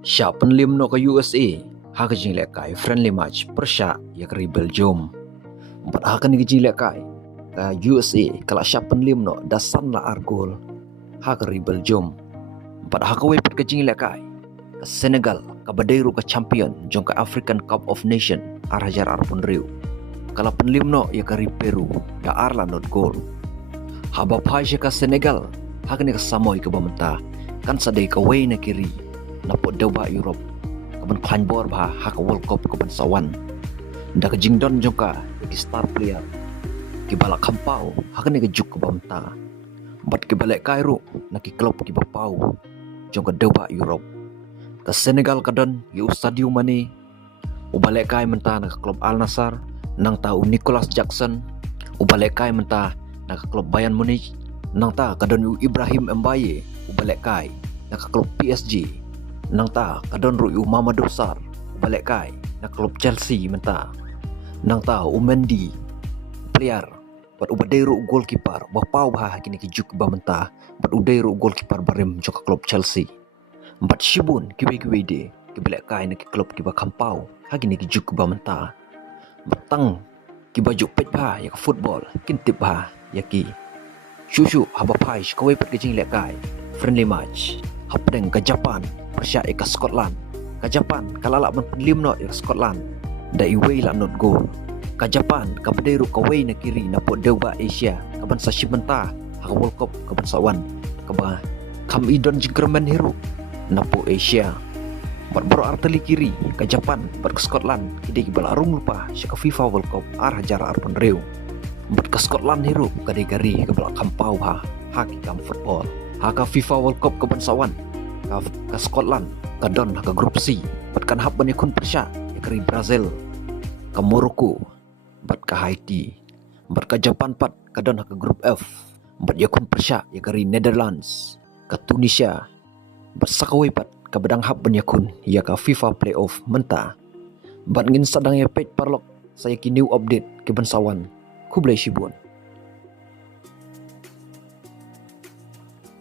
Siya penlim no ka USA, haka jing lekai friendly match persya ya kari Belgium. Empat haka ni jing lekai ka USA kala siya penlim no dasan la argol haka kari Belgium. Empat haka wepet ka jing lekai ka Senegal ka badairu ka champion jong ka African Cup of Nation arhajar arpun riu. Kala penlim no ya kari Peru ya arla not goal. Haba pai ka Senegal haka ni ka Samoy ka bamenta kan sadai ka way na kiri napot dewa Europe kaban klan bor bah haka World Cup kaban sawan da ka jingdon jongka ki star player ki balak kampau haka ni ka juk ka bamta bat ki balak Cairo na ki klub ki bapau jongka dewa Europe ka Senegal kadon ki Sadio Mane u balak kai menta na ka klub Al Nassr nang tau Nicolas Jackson u balak kai menta na ka klub Bayern Munich nang ta kadon Ibrahim Mbaye u balak kai na ka klub PSG nang ta kadon ru Mamadou Sarr balik kai na klub Chelsea menta nang ta Mendy player bat ubadero goalkeeper bapau bah kini kijuk ba menta bat udero goalkeeper barim jo ka klub Chelsea empat shibun kiwe de ki balik kai na ki klub ki ba kampau ha kini kijuk ba menta batang ki baju pet bah ya ka football kintip bah ya ki shushu haba pai kowe pat kijing lek kai friendly match hapdeng ka Japan persya ka Scotland ka Japan kalala ban penlim no ka Scotland da iway la not goal ka Japan ka badairu ka way na kiri na po dewa Asia ka ban sa shimenta ha World Cup ka ban sawan ka ba kam idon jingkerman hero na po Asia barbaro arteli kiri ka Japan bar ka Scotland kidi balarung lupa sa ka FIFA World Cup hajar arpon reu bat ka Scotland hero ka gari ka bala kampau ha haki kam football haka FIFA World Cup kebansawan ka Scotland kadon ka grup C bat kan hab ban yakun persya ya kari Brazil ka Morocco bat ka Haiti bat ka Japan pat kadon ka grup F bat yakun persya ya kari Netherlands ka Tunisia bat sakaway pat ka badang hab ban yakun ya ka FIFA playoff menta bat ngin sadang ya page parlok saya ki new update kebansawan kublai shibun.